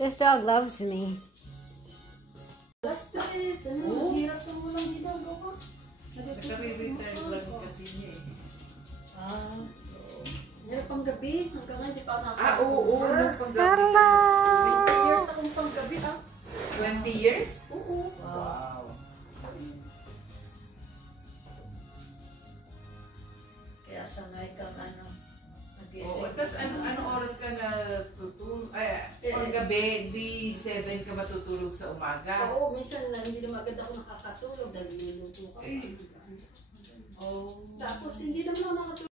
This dog loves me. Alas 3. Ano? Hirap ka mo lang dito. Ako. Naka-retire lang kasi niya eh. Hirap pang gabi. Hanggang ngayon, di pa ako Oo. Nung panggabi. Hello! 20 years akong pang gabi, 20 years? Oo. Wow. Kaya sanay kang Oo, tapos anong oras ka na tutulog? Panggabi, di 7 ka matutulog sa umaga? Oo, minsan hindi na maganda ako nakakatulog dahil niluluto ka. Oh. Tapos hindi naman ako nakatulog.